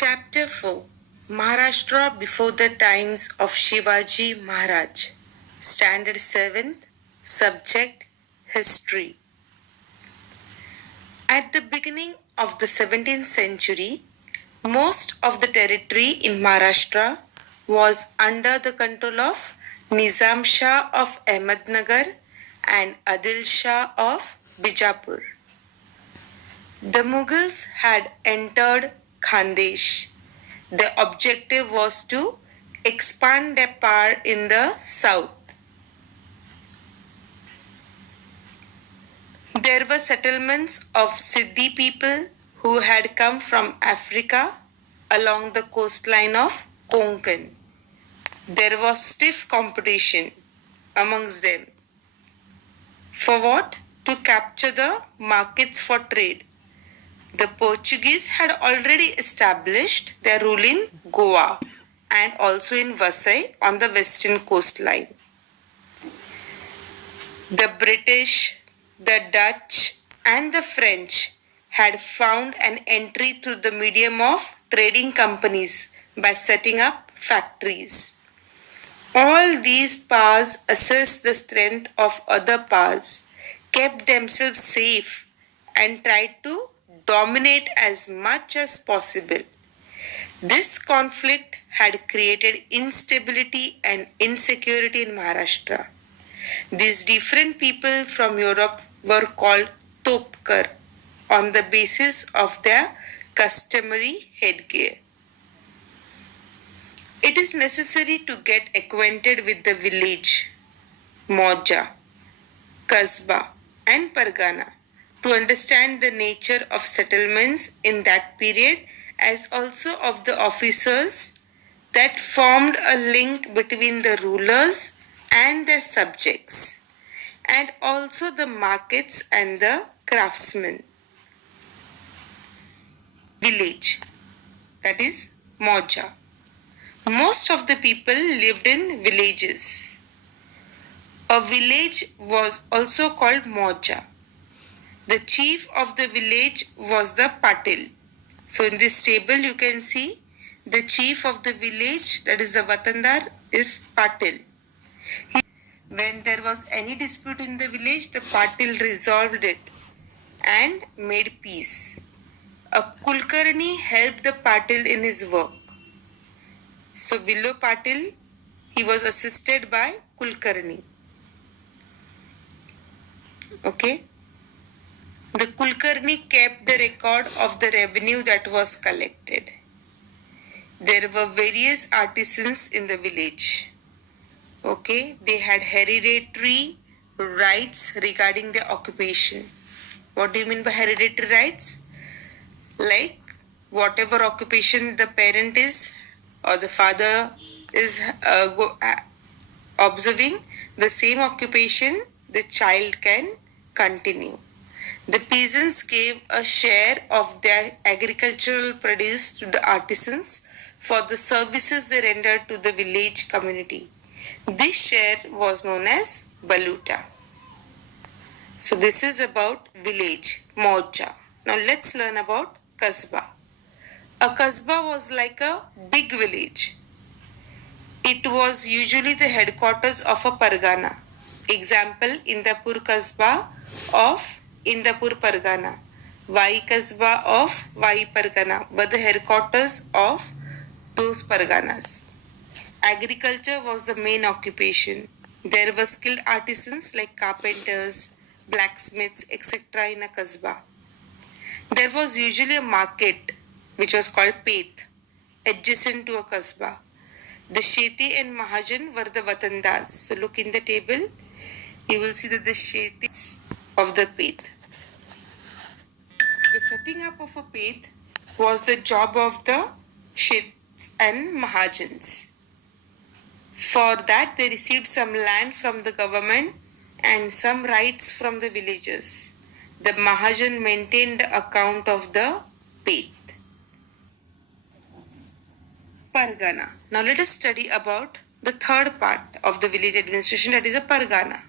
Chapter 4 Maharashtra before the times of Shivaji Maharaj. Standard 7th. Subject History. At the beginning of the 17th century, most of the territory in Maharashtra was under the control of Nizam Shah of Ahmednagar and Adil Shah of Bijapur. The Mughals had entered Khandesh. The objective was to expand their power in the south. There were settlements of Siddhi people who had come from Africa along the coastline of Konkan. There was stiff competition amongst them. For what? To capture the markets for trade. The Portuguese had already established their rule in Goa and also in Vasai on the western coastline. The British, the Dutch, and the French had found an entry through the medium of trading companies by setting up factories. All these powers assessed the strength of other powers, kept themselves safe, and tried to dominate as much as possible. This conflict had created instability and insecurity in Maharashtra. These different people from Europe were called Topkar on the basis of their customary headgear. It is necessary to get acquainted with the village, Moja, Kasbah, and Pargana to understand the nature of settlements in that period as also of the officers that formed a link between the rulers and their subjects, and also the markets and the craftsmen. Village, that is Moja. Most of the people lived in villages. A village was also called Moja. The chief of the village was the Patil. So in this table you can see the chief of the village, that is the Vatandar, is Patil. When there was any dispute in the village, the Patil resolved it and made peace. A Kulkarni helped the Patil in his work. So below Patil, he was assisted by Kulkarni. Okay. The Kulkarni kept the record of the revenue that was collected. There were various artisans in the village. Okay, they had hereditary rights regarding their occupation. What do you mean by hereditary rights? Like whatever occupation the parent is or the father is observing, the same occupation the child can continue. The peasants gave a share of their agricultural produce to the artisans for the services they rendered to the village community. This share was known as Baluta. So this is about village, Moja. Now let's learn about Kasbah. A Kasbah was like a big village. It was usually the headquarters of a Pargana. Example, Indapur Kasbah of Indapur Pargana, Vai Kasbah of Vai Pargana were the headquarters of those Parganas. Agriculture was the main occupation. There were skilled artisans like carpenters, blacksmiths, etc. in a Kasbah. There was usually a market which was called Peth, adjacent to a Kasbah. The Sheti and Mahajan were the Vatandars. So look in the table, you will see that the Sheti of the Peth. The setting up of a Peth was the job of the Shets and Mahajans. For that they received some land from the government and some rights from the villagers. The Mahajan maintained the account of the Peth. Pargana. Now let us study about the third part of the village administration, that is a Pargana.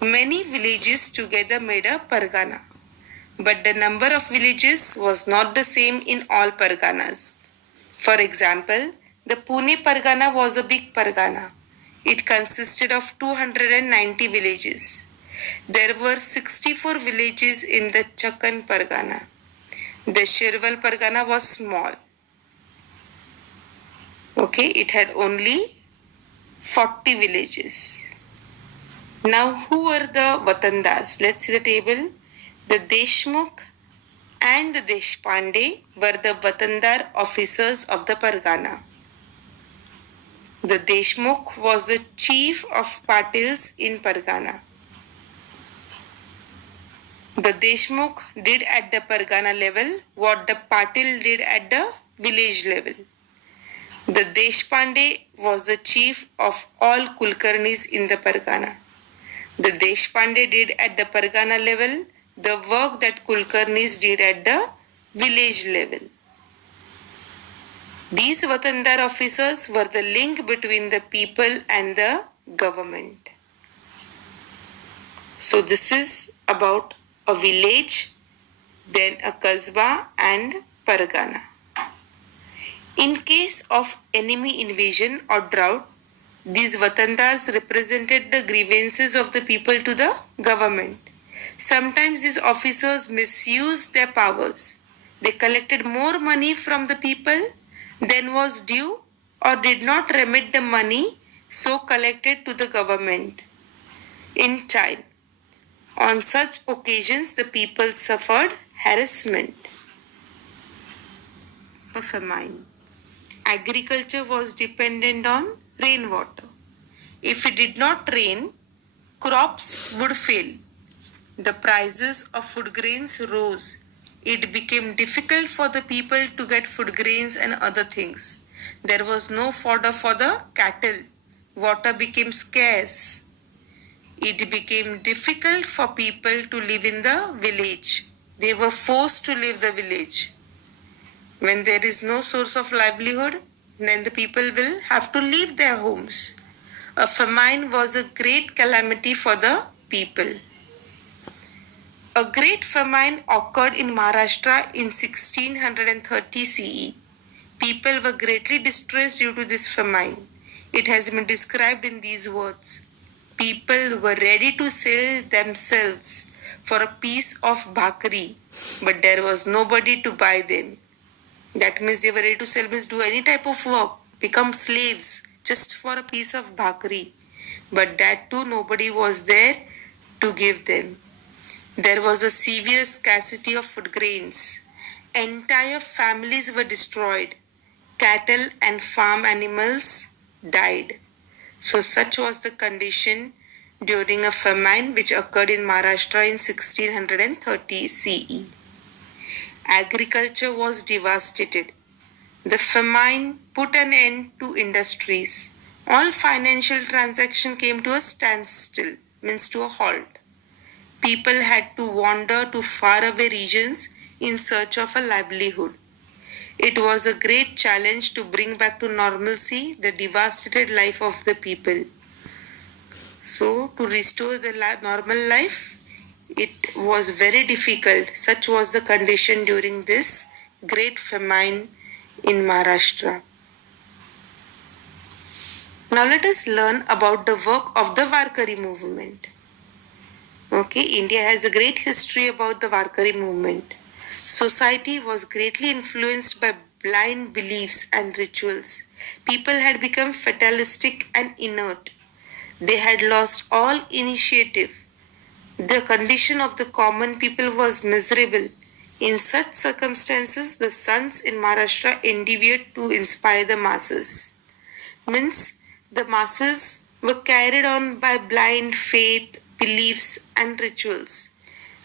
Many villages together made a Pargana. but the number of villages was not the same in all Parganas. For example, the Pune Pargana was a big Pargana. It consisted of 290 villages. There were 64 villages in the Chakan Pargana. The Shirwal Pargana was small. Okay, it had only 40 villages. Now, who were the Vatandars? Let's see the table. The Deshmukh and the Deshpande were the Vatandar officers of the Pargana. The Deshmukh was the chief of Patils in Pargana. The Deshmukh did at the Pargana level what the Patil did at the village level. The Deshpande was the chief of all Kulkarnis in the Pargana. The Deshpande did at the Pargana level the work that Kulkarnis did at the village level. These Vatandar officers were the link between the people and the government. So this is about a village, then a Kasbah and Pargana. In case of enemy invasion or drought, these Vatandars represented the grievances of the people to the government. Sometimes these officers misused their powers. They collected more money from the people than was due or did not remit the money so collected to the government in time. On such occasions, the people suffered harassment. A famine. Agriculture was dependent on rainwater. If it did not rain, crops would fail. The prices of food grains rose. It became difficult for the people to get food grains and other things. There was no fodder for the cattle. Water became scarce. It became difficult for people to live in the village. They were forced to leave the village. When there is no source of livelihood, then the people will have to leave their homes. A famine was a great calamity for the people. A great famine occurred in Maharashtra in 1630 CE. People were greatly distressed due to this famine. It has been described in these words. People were ready to sell themselves for a piece of bhakri, but there was nobody to buy them. That means they were ready to sell, means do any type of work, become slaves just for a piece of bhakri. But that too nobody was there to give them. There was a severe scarcity of food grains. Entire families were destroyed. Cattle and farm animals died. So such was the condition during a famine which occurred in Maharashtra in 1630 CE. Agriculture was devastated. The famine put an end to industries. All financial transactions came to a standstill, means to a halt. People had to wander to faraway regions in search of a livelihood. It was a great challenge to bring back to normalcy the devastated life of the people. So, to restore the normal life, it was very difficult. Such was the condition during this great famine in Maharashtra. Now let us learn about the work of the Warkari movement. Okay, India has a great history about the Warkari movement. Society was greatly influenced by blind beliefs and rituals. People had become fatalistic and inert. They had lost all initiative. The condition of the common people was miserable. In such circumstances, the sons in Maharashtra endeavored to inspire the masses. Means the masses were carried on by blind faith, beliefs and rituals.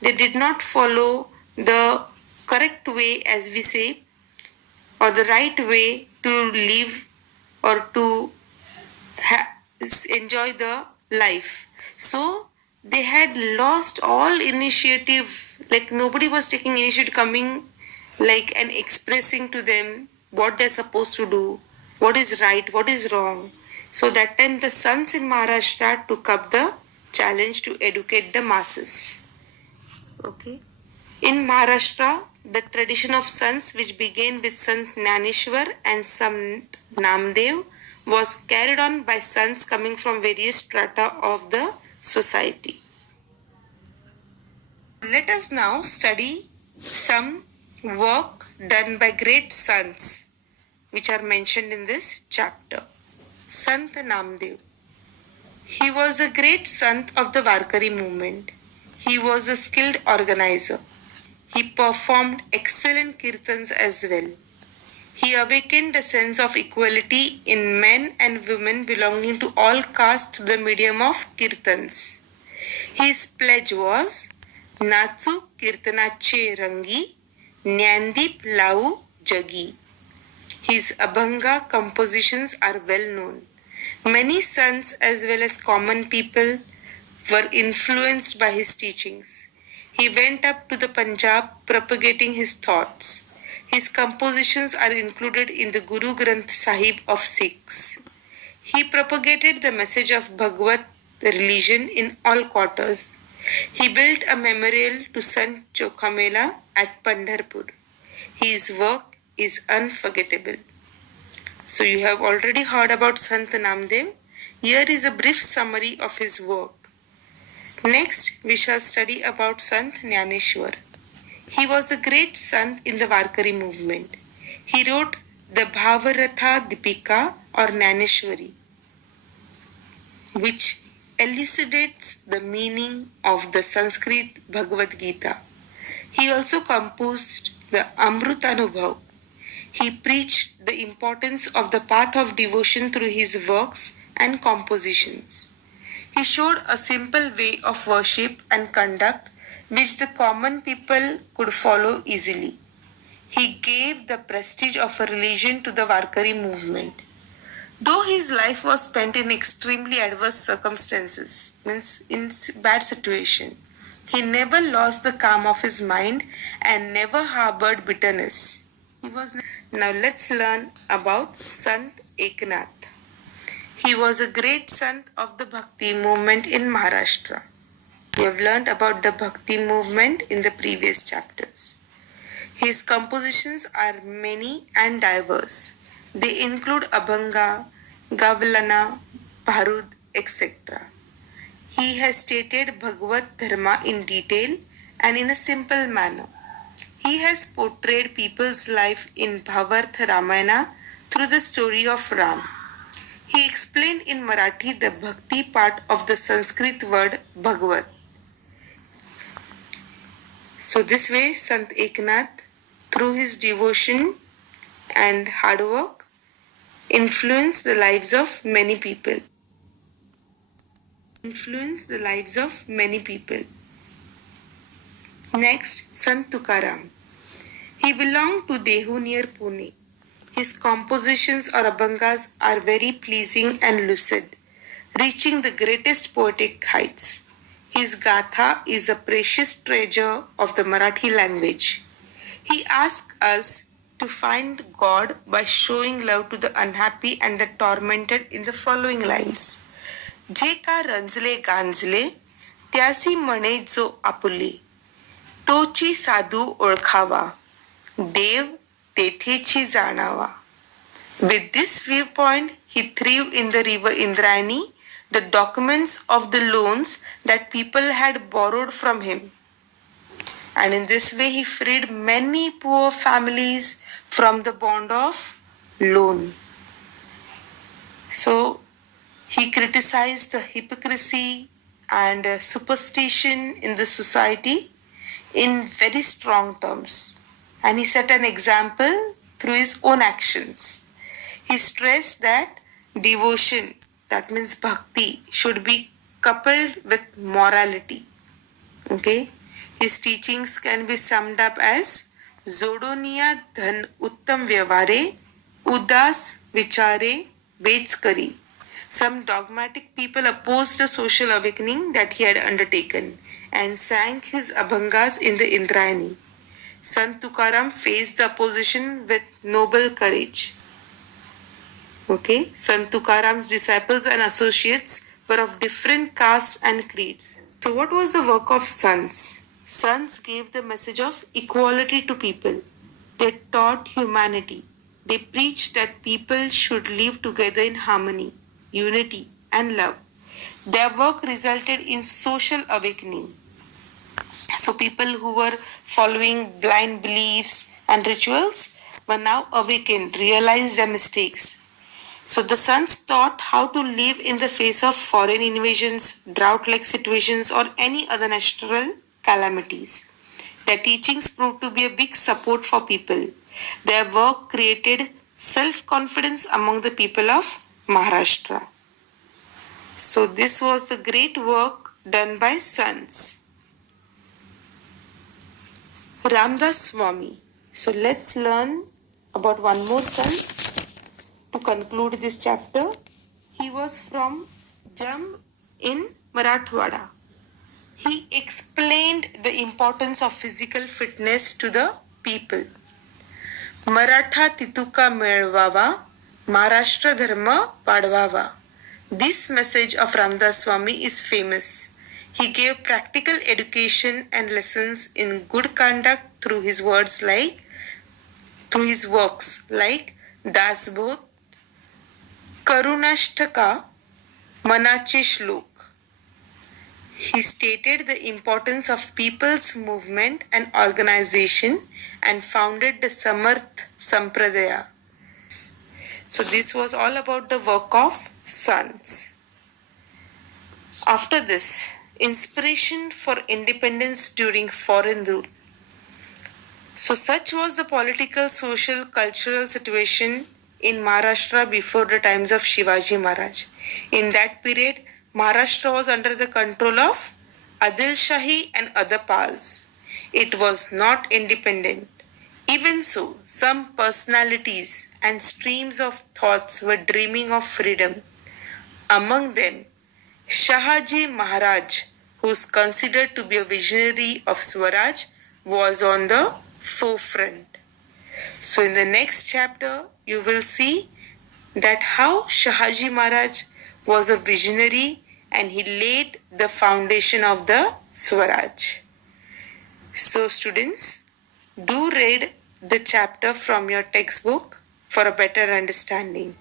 They did not follow the correct way, as we say, or the right way to live or to enjoy the life. So they had lost all initiative, like nobody was taking initiative, coming like and expressing to them what they're supposed to do, what is right, what is wrong. So that time the sons in Maharashtra took up the challenge to educate the masses. Okay. In Maharashtra, the tradition of sons, which began with Sant Jnaneshwar and Sant Namdev, was carried on by sons coming from various strata of the society. Let us now study some work done by great sons which are mentioned in this chapter. Sant Namdev. He was a great sant of the Varkari movement. He was a skilled organizer. He performed excellent kirtans as well. He awakened a sense of equality in men and women belonging to all castes through the medium of kirtans. His pledge was Nachu Kirtanache Rangi, Jnandeep Lau Jagi. His Abhanga compositions are well known. Many sons as well as common people were influenced by his teachings. He went up to the Punjab propagating his thoughts. His compositions are included in the Guru Granth Sahib of Sikhs. He propagated the message of Bhagavad religion in all quarters. He built a memorial to Sant Chokhamela at Pandharpur. His work is unforgettable. So you have already heard about Sant Namdev. Here is a brief summary of his work. Next, we shall study about Sant Jnaneshwar. He was a great sant in the Varkari movement. He wrote the Bhavaratha Dipika or Jnaneshwari, which elucidates the meaning of the Sanskrit Bhagavad Gita. He also composed the Amrutanubhav. He preached the importance of the path of devotion through his works and compositions. He showed a simple way of worship and conduct which the common people could follow easily. He gave the prestige of a religion to the Varkari movement. Though his life was spent in extremely adverse circumstances, means in bad situation, he never lost the calm of his mind and never harbored bitterness. Now let's learn about Sant Eknath. He was a great sant of the Bhakti movement in Maharashtra. We have learned about the Bhakti movement in the previous chapters. His compositions are many and diverse. They include Abhanga, Gavalana, Bharud, etc. He has stated Bhagavad Dharma in detail and in a simple manner. He has portrayed people's life in Bhavartha Ramayana through the story of Ram. He explained in Marathi the Bhakti part of the Sanskrit word Bhagavad. So this way, Sant Eknath, through his devotion and hard work, influenced the lives of many people. Next, Sant Tukaram. He belonged to Dehu near Pune. His compositions or abhangas are very pleasing and lucid, reaching the greatest poetic heights. His Gatha is a precious treasure of the Marathi language. He asks us to find God by showing love to the unhappy and the tormented in the following lines. जे का रंजले गांजले त्यासी म्हणे जो आपुले तोची साधू ओळखावा देव तेथेची जाणावा. With this viewpoint, he threw in the river Indrayani the documents of the loans that people had borrowed from him. And in this way, he freed many poor families from the bond of loan. So, he criticized the hypocrisy and superstition in the society in very strong terms. And he set an example through his own actions. He stressed that devotion, that means bhakti, should be coupled with morality. Okay? His teachings can be summed up as Zodoniya dhan uttam vyavare, udas vichare vetskari. Some dogmatic people opposed the social awakening that he had undertaken and sang his abhangas in the Indrayani. Sant Tukaram faced the opposition with noble courage. Okay, Sant Tukaram's disciples and associates were of different castes and creeds. So what was the work of sons? Sons gave the message of equality to people. They taught humanity. They preached that people should live together in harmony, unity, and love. Their work resulted in social awakening. So, people who were following blind beliefs and rituals were now awakened, realized their mistakes. So, the sons taught how to live in the face of foreign invasions, drought like situations, or any other natural calamities. Their teachings proved to be a big support for people. Their work created self confidence among the people of Maharashtra. So, this was the great work done by sons. Ramdas Swami. So, let's learn about one more son to conclude this chapter. He was from Jam in Marathwada. He explained the importance of physical fitness to the people. Maratha Tituka Melvava, Maharashtra Dharma Padvava. This message of Ramdas Swami is famous. He gave practical education and lessons in good conduct through his works like Dasbodh, Karunashtaka, Manache Shlok. He stated the importance of people's movement and organization and founded the Samarth Sampradaya. So this was all about the work of sons. After this, inspiration for independence during foreign rule. So such was the political, social, cultural situation in Maharashtra before the times of Shivaji Maharaj. In that period, Maharashtra was under the control of Adil Shahi and other Pals. It was not independent. Even so, some personalities and streams of thoughts were dreaming of freedom. Among them, Shahaji Maharaj, who is considered to be a visionary of Swaraj, was on the forefront. So in the next chapter, you will see that how Shahaji Maharaj was a visionary and he laid the foundation of the Swaraj. So students, do read the chapter from your textbook for a better understanding.